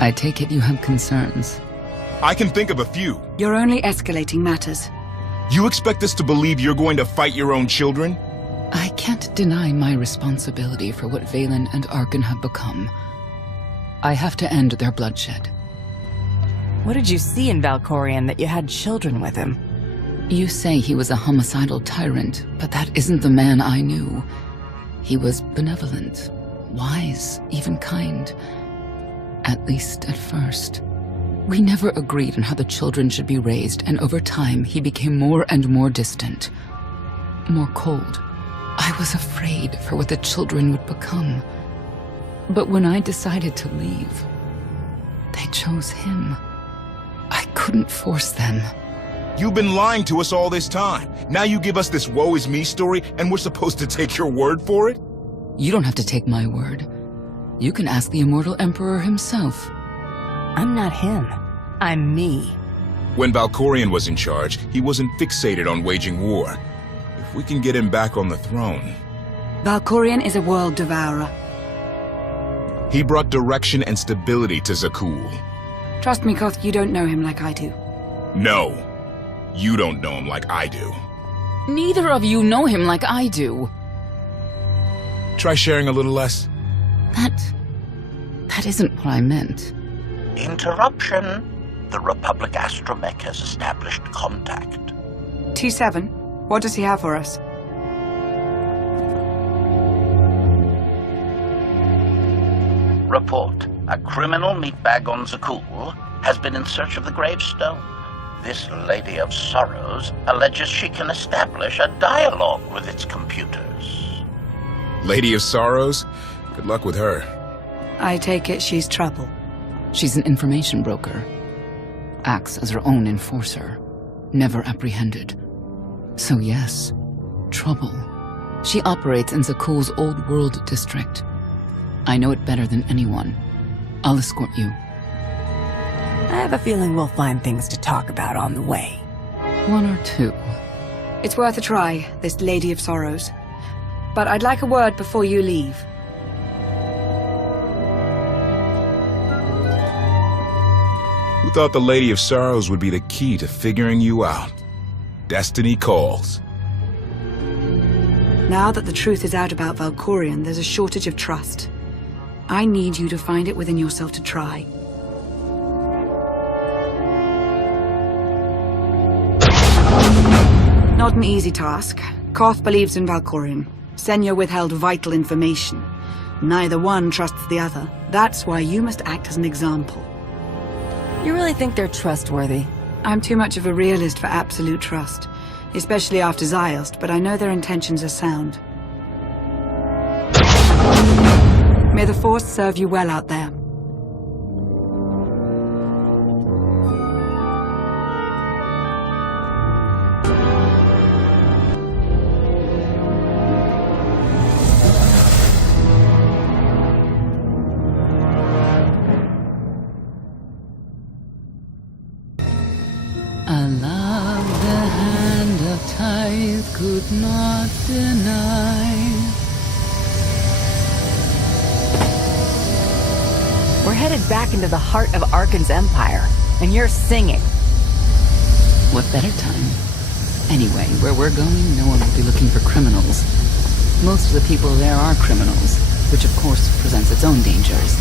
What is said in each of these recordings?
I take it you have concerns. I can think of a few. You're only escalating matters. You expect us to believe you're going to fight your own children? I can't deny my responsibility for what Valen and Arkan have become. I have to end their bloodshed. What did you see in Valkorion that you had children with him? You say he was a homicidal tyrant, but that isn't the man I knew. He was benevolent, wise, even kind. At least at first. We never agreed on how the children should be raised, and over time he became more and more distant. More cold. I was afraid for what the children would become. But when I decided to leave, they chose him. I couldn't force them. You've been lying to us all this time. Now you give us this woe is me story and we're supposed to take your word for it? You don't have to take my word. You can ask the Immortal Emperor himself. I'm not him. I'm me. When Valkorion was in charge, he wasn't fixated on waging war. If we can get him back on the throne... Valkorion is a world devourer. He brought direction and stability to Zakul. Trust me, Koth, you don't know him like I do. No. You don't know him like I do. Neither of you know him like I do. Try sharing a little less. That isn't what I meant. Interruption. The Republic astromech has established contact. T7, what does he have for us? Report. A criminal meatbag on Zakul has been in search of the gravestone. This Lady of Sorrows alleges she can establish a dialogue with its computers. Lady of Sorrows? Good luck with her. I take it she's trouble. She's an information broker. Acts as her own enforcer. Never apprehended. So yes, trouble. She operates in Zakul's Old World district. I know it better than anyone. I'll escort you. I have a feeling we'll find things to talk about on the way. One or two. It's worth a try, this Lady of Sorrows. But I'd like a word before you leave. Who thought the Lady of Sorrows would be the key to figuring you out? Destiny calls. Now that the truth is out about Valkorion, there's a shortage of trust. I need you to find it within yourself to try. Not an easy task. Koth believes in Valkorion. Senya withheld vital information. Neither one trusts the other. That's why you must act as an example. You really think they're trustworthy? I'm too much of a realist for absolute trust, especially after Ziost, but I know their intentions are sound. May the Force serve you well out there. I love the hand of tithe could not deny. We're headed back into the heart of Arkan's empire, and you're singing. What better time? Anyway, where we're going, no one will be looking for criminals. Most of the people there are criminals, which of course presents its own dangers.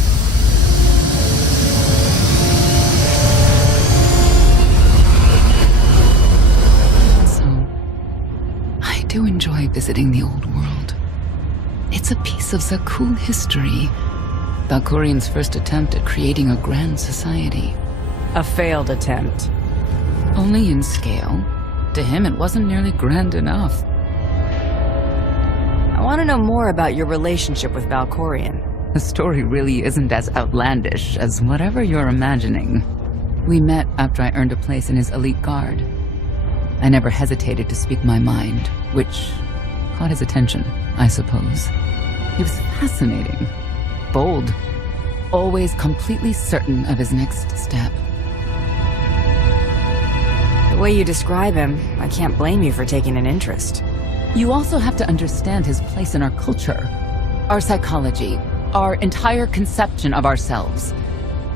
I do enjoy visiting the old world. It's a piece of Zakul history. Valkorion's first attempt at creating a grand society. A failed attempt. Only in scale. To him, it wasn't nearly grand enough. I want to know more about your relationship with Valkorion. The story really isn't as outlandish as whatever you're imagining. We met after I earned a place in his elite guard. I never hesitated to speak my mind, which caught his attention, I suppose. He was fascinating, bold, always completely certain of his next step. The way you describe him, I can't blame you for taking an interest. You also have to understand his place in our culture, our psychology, our entire conception of ourselves.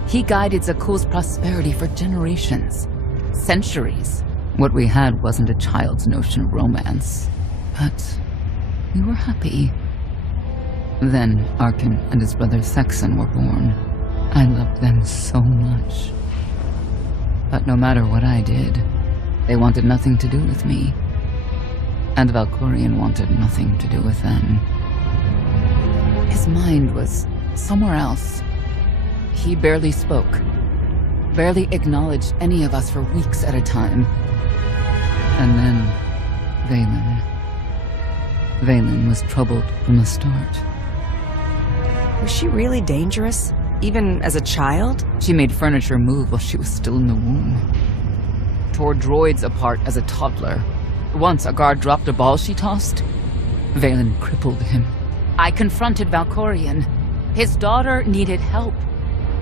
He guided Zakuul's prosperity for generations, centuries. What we had wasn't a child's notion of romance, but we were happy. Then Arkin and his brother Saxon were born. I loved them so much. But no matter what I did, they wanted nothing to do with me. And Valkorion wanted nothing to do with them. His mind was somewhere else. He barely spoke, barely acknowledged any of us for weeks at a time. And then, Valen was troubled from the start. Was she really dangerous? Even as a child? She made furniture move while she was still in the womb. Tore droids apart as a toddler. Once a guard dropped a ball she tossed. Valen crippled him. I confronted Valkorion. His daughter needed help.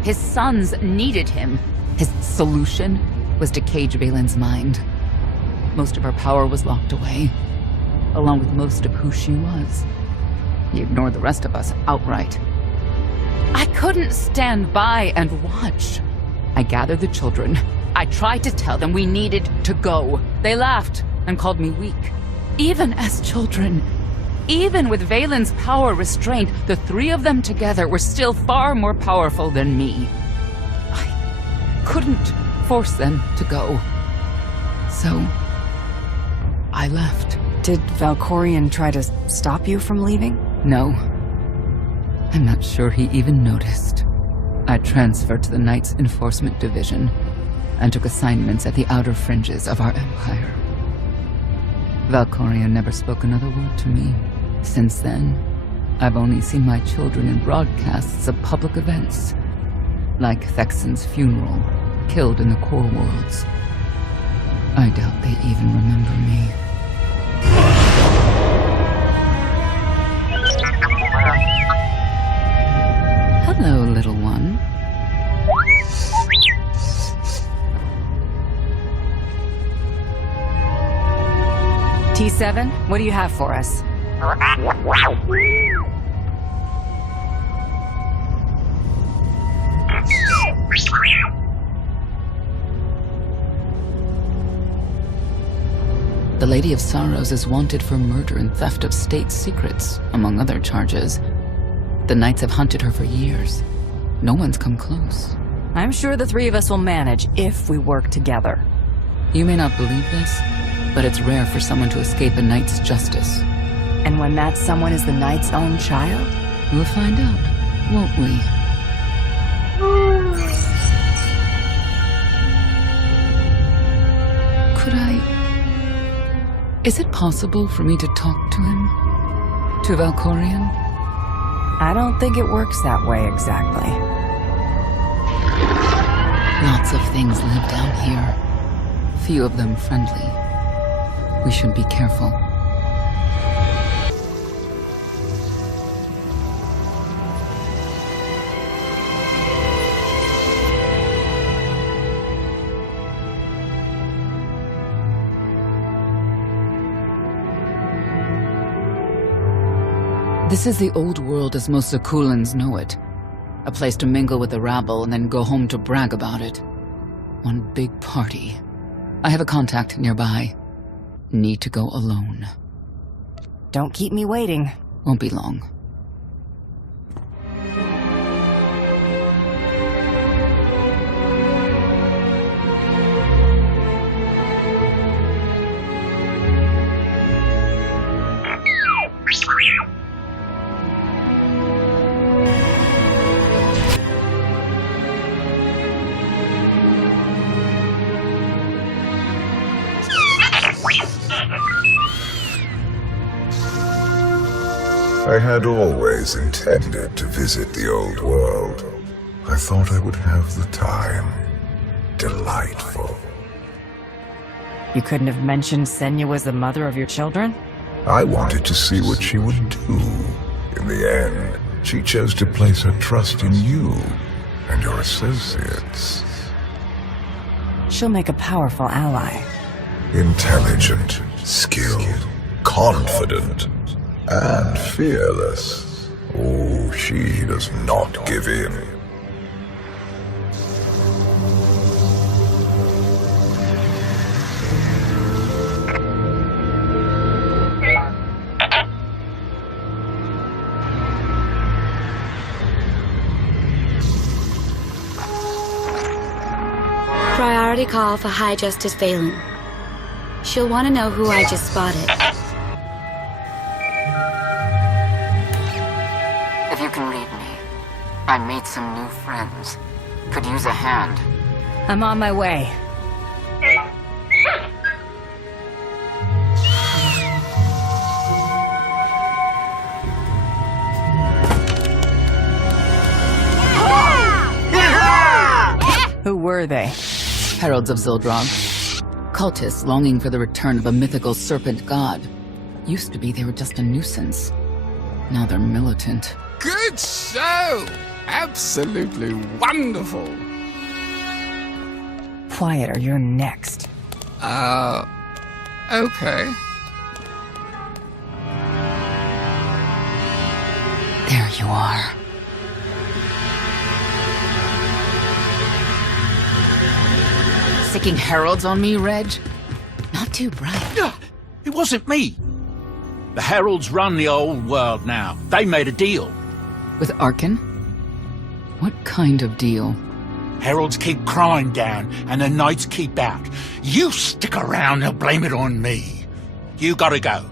His sons needed him. His solution was to cage Valen's mind. Most of her power was locked away, along with most of who she was. He ignored the rest of us outright. I couldn't stand by and watch. I gathered the children. I tried to tell them we needed to go. They laughed and called me weak. Even as children, even with Valen's power restrained, the three of them together were still far more powerful than me. I couldn't force them to go. So, I left. Did Valkorion try to stop you from leaving? No. I'm not sure he even noticed. I transferred to the Knights Enforcement Division and took assignments at the outer fringes of our empire. Valkorion never spoke another word to me. Since then, I've only seen my children in broadcasts of public events, like Thexen's funeral, killed in the core worlds. I doubt they even remember me. Hello, little one. T7, what do you have for us? The Lady of Sorrows is wanted for murder and theft of state secrets, among other charges. The Knights have hunted her for years. No one's come close. I'm sure the three of us will manage if we work together. You may not believe this, but it's rare for someone to escape a Knight's justice. And when that someone is the Knight's own child? We'll find out, won't we? Could I... Is it possible for me to talk to him? To Valkorion? I don't think it works that way exactly. Lots of things live down here. Few of them friendly. We should be careful. This is the old world as most Zakuulans know it. A place to mingle with the rabble and then go home to brag about it. One big party. I have a contact nearby. Need to go alone. Don't keep me waiting. Won't be long. I had always intended to visit the old world. I thought I would have the time. Delightful. You couldn't have mentioned Senya was the mother of your children? I wanted to see what she would do. In the end, she chose to place her trust in you and your associates. She'll make a powerful ally. Intelligent, skilled, confident, and fearless. Oh, she does not give in. Priority call for High Justice Phelan. She'll want to know who I just spotted. If you can read me, I made some new friends. Could use a hand. I'm on my way. Who were they? Heralds of Zildrog. Cultists longing for the return of a mythical serpent god. Used to be they were just a nuisance. Now they're militant. Good show! Absolutely wonderful! Quiet or you're next. Okay. There you are. Sicking heralds on me, Reg? Not too bright. It wasn't me. The Heralds run the old world now. They made a deal. With Arkan? What kind of deal? Heralds keep crime down, and the Knights keep out. You stick around, they'll blame it on me. You gotta go.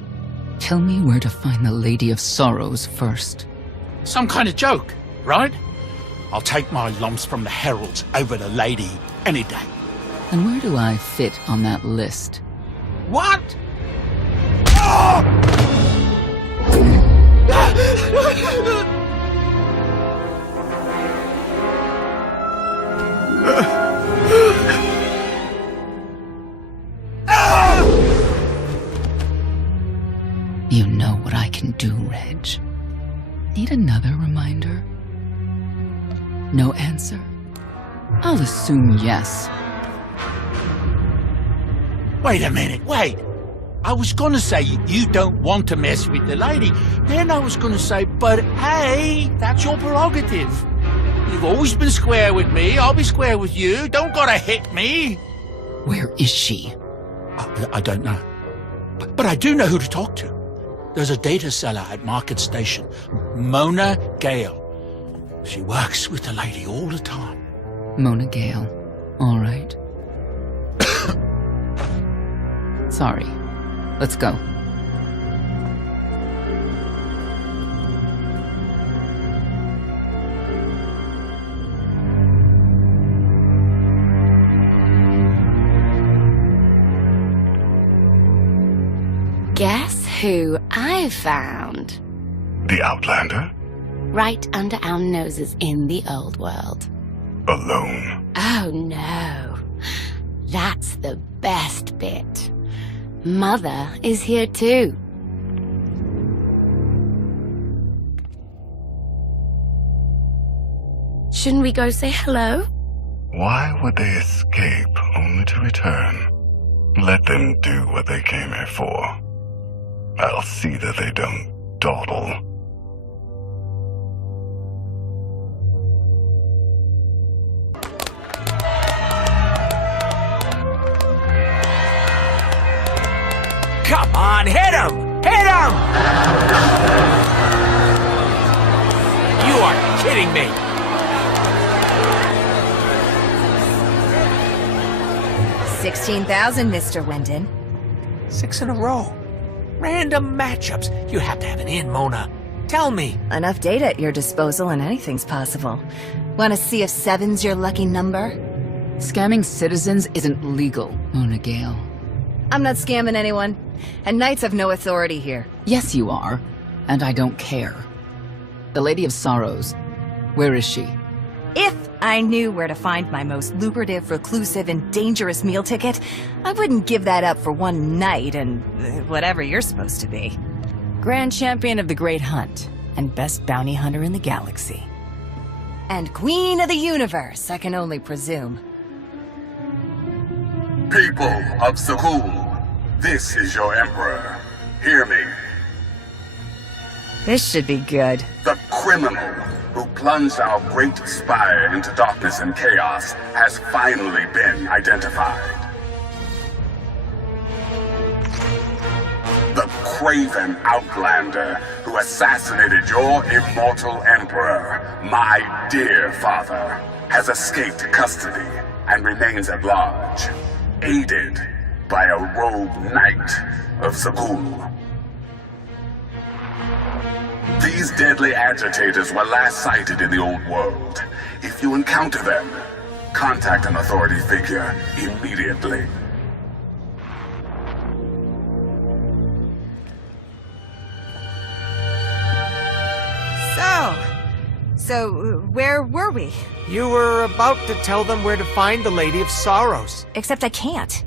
Tell me where to find the Lady of Sorrows first. Some kind of joke, right? I'll take my lumps from the Heralds over the Lady any day. And where do I fit on that list? What? You know what I can do, Reg. Need another reminder? No answer? I'll assume yes. Wait a minute, wait. I was gonna say you don't want to mess with the lady. Then I was gonna say, but hey, that's your prerogative. You've always been square with me, I'll be square with you. Don't gotta hit me. Where is she? I don't know. But I do know who to talk to. There's a data seller at Market Station, Mona Gale. She works with the lady all the time. Mona Gale. All right. Sorry. Let's go. Guess who I found? The Outlander? Right under our noses in the old world. Alone? Oh no. That's the best bit. Mother is here too. Shouldn't we go say hello? Why would they escape only to return? Let them do what they came here for. I'll see that they don't dawdle. Come on, hit him! Hit him! You are kidding me! $16,000, Mr. Wyndon. 6 in a row. Random matchups. You have to have an in, Mona. Tell me. Enough data at your disposal and anything's possible. Want to see if 7's your lucky number? Scamming citizens isn't legal, Mona Gale. I'm not scamming anyone. And Knights have no authority here. Yes, you are. And I don't care. The Lady of Sorrows. Where is she? If I knew where to find my most lucrative, reclusive, and dangerous meal ticket, I wouldn't give that up for one night and whatever you're supposed to be. Grand Champion of the Great Hunt, and best bounty hunter in the galaxy. And Queen of the Universe, I can only presume. People of Zakul, this is your Emperor. Hear me. This should be good. The criminal who plunged our great spire into darkness and chaos has finally been identified. The craven outlander who assassinated your immortal emperor, my dear father, has escaped custody and remains at large, aided by a rogue knight of Sakul. These deadly agitators were last sighted in the old world. If you encounter them, contact an authority figure immediately. So, where were we? You were about to tell them where to find the Lady of Sorrows. Except I can't.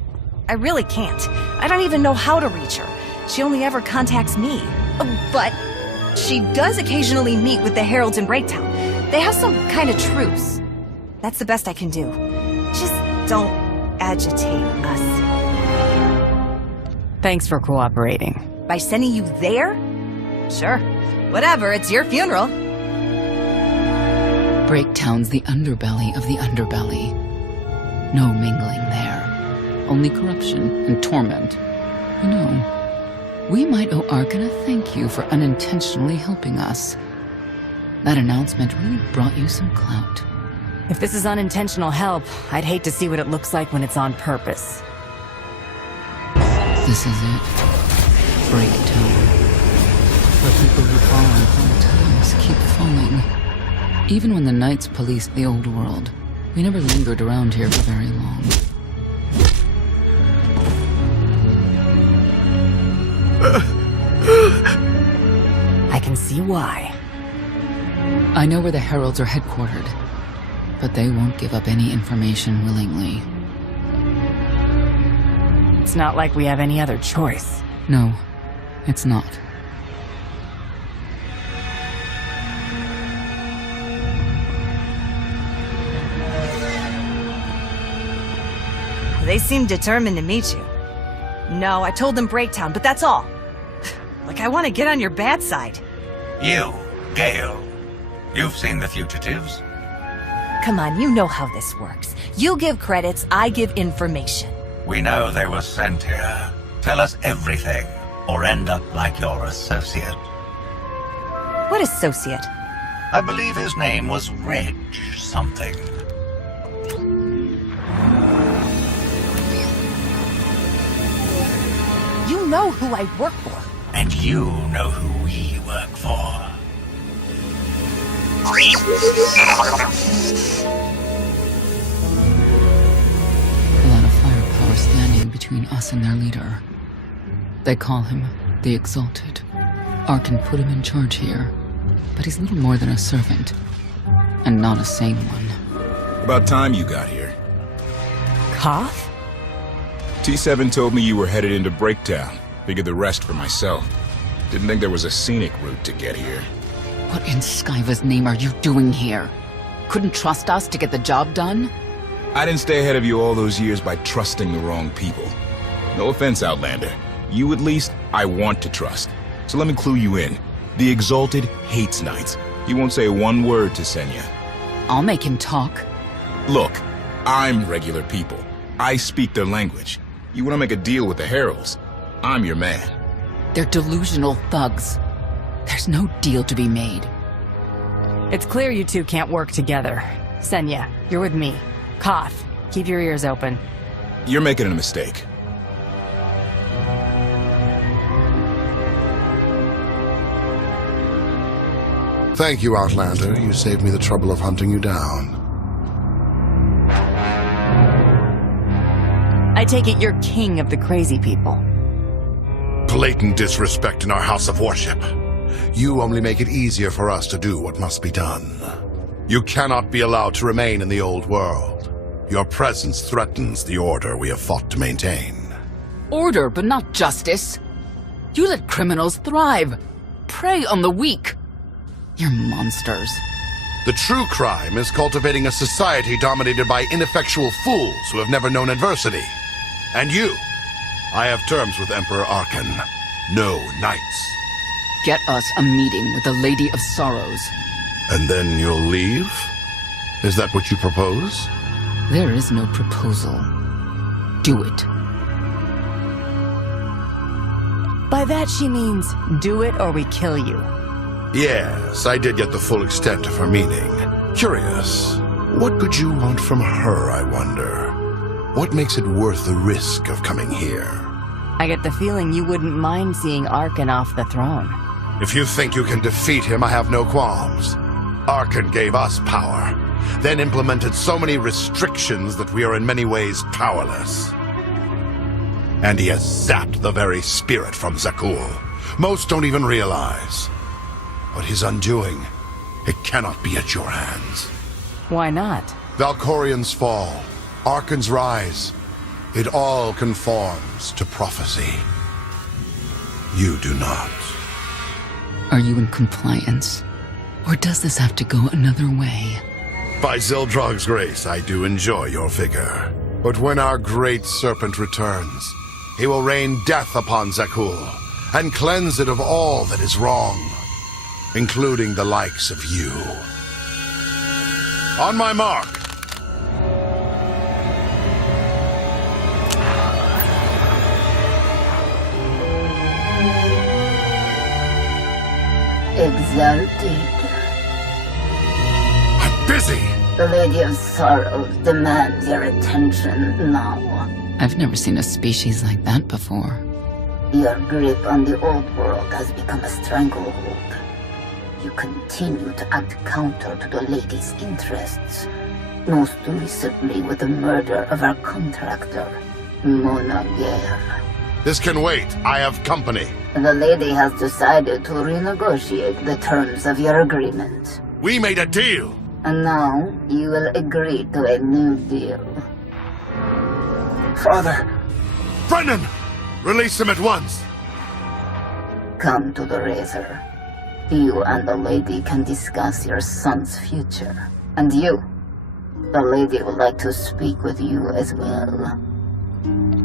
I really can't. I don't even know how to reach her. She only ever contacts me. Oh, but she does occasionally meet with the Heralds in Breaktown. They have some kind of truce. That's the best I can do. Just don't agitate us. Thanks for cooperating. By sending you there? Sure. Whatever, it's your funeral. Breaktown's the underbelly of the underbelly. No mingling there. Only corruption and torment. You know, we might owe Arkan a thank you for unintentionally helping us. That announcement really brought you some clout. If this is unintentional help, I'd hate to see what it looks like when it's on purpose. This is it. Breaktown. Where people who fall on hard times keep falling. Even when the Knights policed the old world, we never lingered around here for very long. I can see why. I know where the Heralds are headquartered, but they won't give up any information willingly. It's not like we have any other choice. No, it's not. They seem determined to meet you. No, I told them Breaktown, but that's all. Like I want to get on your bad side. You, Gale. You've seen the fugitives. Come on, you know how this works. You give credits, I give information. We know they were sent here. Tell us everything, or end up like your associate. What associate? I believe his name was Reg something. You know who I work for. And you know who we work for. A lot of firepower standing between us and their leader. They call him the Exalted. Arkan put him in charge here, but he's little more than a servant, and not a sane one. About time you got here. Koth? T7 told me you were headed into Breaktown. Figured the rest for myself. Didn't think there was a scenic route to get here. What in Skyva's name are you doing here? Couldn't trust us to get the job done? I didn't stay ahead of you all those years by trusting the wrong people. No offense, Outlander. You at least, I want to trust. So let me clue you in. The Exalted hates Knights. He won't say one word to Senya. I'll make him talk. Look, I'm regular people. I speak their language. You want to make a deal with the Heralds? I'm your man. They're delusional thugs. There's no deal to be made. It's clear you two can't work together. Senya, you're with me. Koth, keep your ears open. You're making a mistake. Thank you, Outlander. You saved me the trouble of hunting you down. I take it you're king of the crazy people. Blatant disrespect in our house of worship. You only make it easier for us to do what must be done. You cannot be allowed to remain in the old world. Your presence threatens the order we have fought to maintain. Order, but not justice. You let criminals thrive. Prey on the weak. You're monsters. The true crime is cultivating a society dominated by ineffectual fools who have never known adversity. And you. I have terms with Emperor Arkan. No knights. Get us a meeting with the Lady of Sorrows. And then you'll leave? Is that what you propose? There is no proposal. Do it. By that she means, do it or we kill you. Yes, I did get the full extent of her meaning. Curious. What could you want from her, I wonder? What makes it worth the risk of coming here? I get the feeling you wouldn't mind seeing Arkan off the throne. If you think you can defeat him, I have no qualms. Arkan gave us power, then implemented so many restrictions that we are in many ways powerless. And he has zapped the very spirit from Zakul. Most don't even realize. But his undoing, it cannot be at your hands. Why not? Valkorian's fall, Arkan's rise, it all conforms to prophecy. You do not. Are you in compliance? Or does this have to go another way? By Zildrog's grace, I do enjoy your vigor. But when our great serpent returns, he will rain death upon Zakul, and cleanse it of all that is wrong, including the likes of you. On my mark! Exalted. I'm busy! The Lady of Sorrows demands your attention now. I've never seen a species like that before. Your grip on the old world has become a stranglehold. You continue to act counter to the Lady's interests, most recently with the murder of our contractor, Mona Gale. This can wait. I have company. The Lady has decided to renegotiate the terms of your agreement. We made a deal! And now, you will agree to a new deal. Father! Brennan! Release him at once! Come to the Razor. You and the Lady can discuss your son's future. And you, the Lady would like to speak with you as well.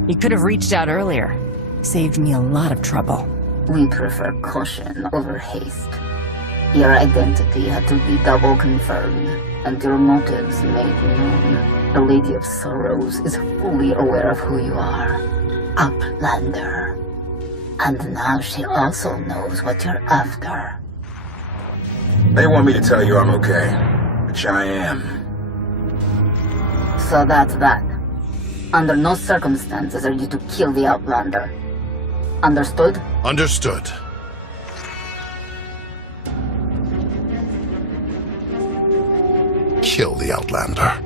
You could have reached out earlier. Saved me a lot of trouble. We prefer caution over haste. Your identity had to be double confirmed, and your motives made known. The Lady of Sorrows is fully aware of who you are. Outlander. And now she also knows what you're after. They want me to tell you I'm okay, which I am. So that's that. Under no circumstances are you to kill the Outlander. Understood? Understood. Kill the Outlander.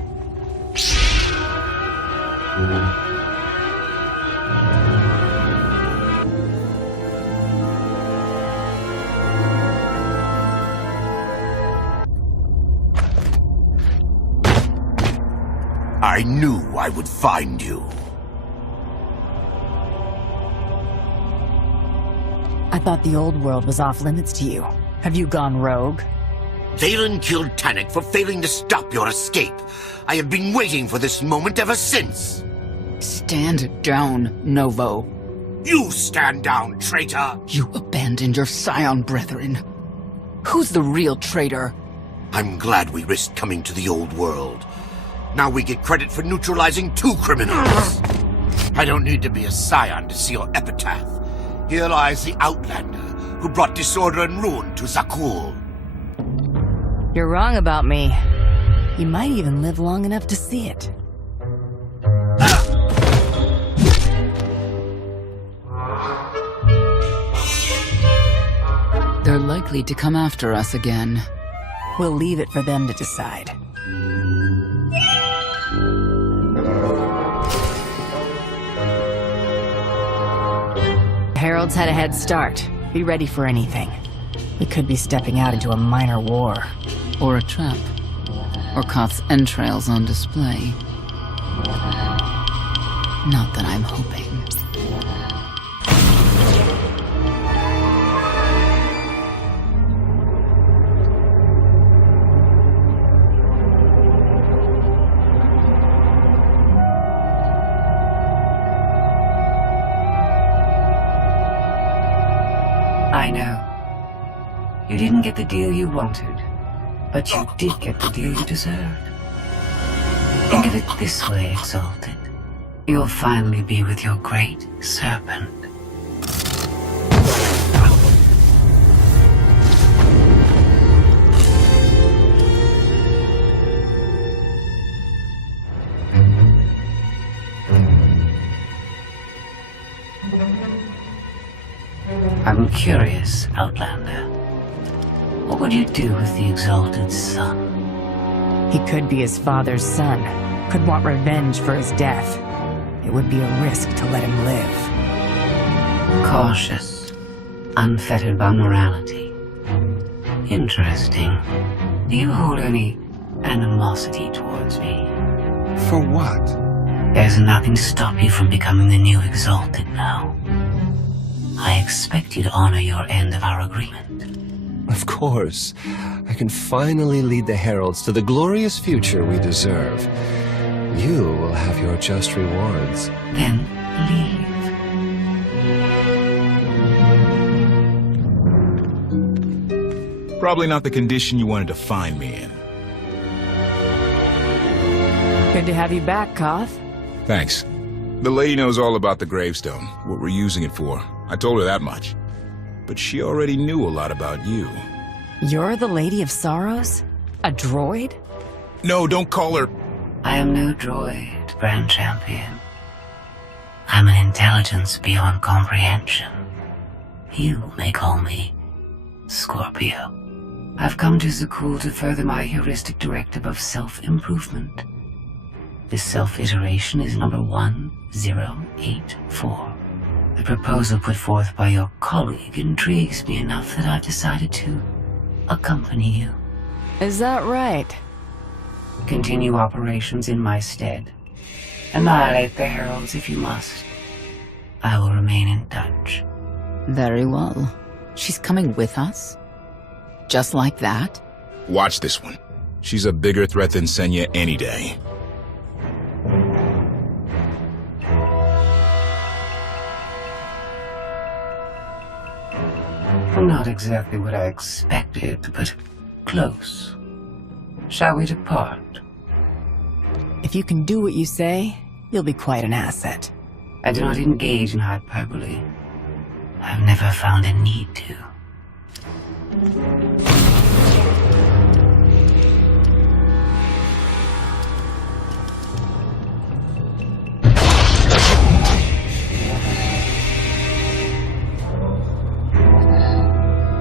I knew I would find you. I thought the old world was off limits to you. Have you gone rogue? Valen killed Tannic for failing to stop your escape. I have been waiting for this moment ever since. Stand down, Novo. You stand down, traitor! You abandoned your Scion brethren. Who's the real traitor? I'm glad we risked coming to the old world. Now we get credit for neutralizing 2 criminals. I don't need to be a Scion to see your epitaph. Here lies the Outlander, who brought disorder and ruin to Zakul. You're wrong about me. You might even live long enough to see it. They're likely to come after us again. We'll leave it for them to decide. Herald's had a head start. Be ready for anything. We could be stepping out into a minor war. Or a trap. Or Koth's entrails on display. Not that I'm hoping. I know. You didn't get the deal you wanted, but you did get the deal you deserved. Think of it this way, Exalted. You'll finally be with your great serpent. I'm curious, Outlander. What would you do with the Exalted Son? He could be his father's son. Could want revenge for his death. It would be a risk to let him live. Cautious. Unfettered by morality. Interesting. Do you hold any animosity towards me? For what? There's nothing to stop you from becoming the new Exalted now. I expect you to honor your end of our agreement. Of course. I can finally lead the Heralds to the glorious future we deserve. You will have your just rewards. Then leave. Probably not the condition you wanted to find me in. Good to have you back, Koth. Thanks. The lady knows all about the gravestone, what we're using it for. I told her that much. But she already knew a lot about you. You're the Lady of Sorrows? A droid? No, don't call her... I am no droid, Grand Champion. I'm an intelligence beyond comprehension. You may call me Scorpio. I've come to Zakul to further my heuristic directive of self-improvement. This self-iteration is number 1084. The proposal put forth by your colleague intrigues me enough that I've decided to accompany you. Is that right? Continue operations in my stead. Annihilate the Heralds if you must. I will remain in touch. Very well. She's coming with us? Just like that? Watch this one. She's a bigger threat than Senya any day. Not exactly what I expected, but close. Shall we depart? If you can do what you say, you'll be quite an asset. I do not engage in hyperbole. I've never found a need to.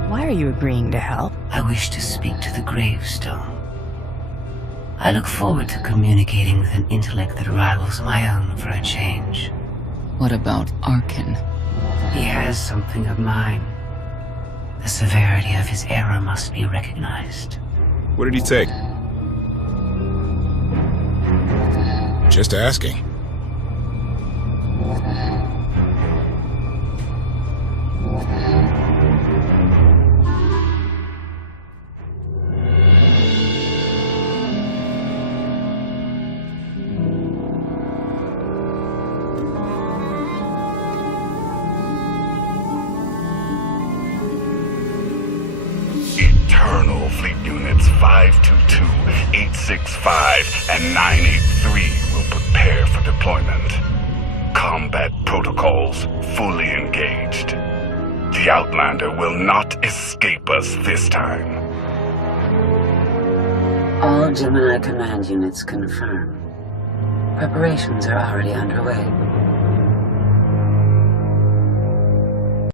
Why are you agreeing to help? I wish to speak to the gravestone. I look forward to communicating with an intellect that rivals my own for a change. What about Arkin? He has something of mine. The severity of his error must be recognized. What did he take? Just asking. Eternal Fleet Units 522, 865, and 983 will prepare for deployment. Combat protocols fully engaged. The Outlander will not escape us this time. All Gemini command units confirm. Preparations are already underway.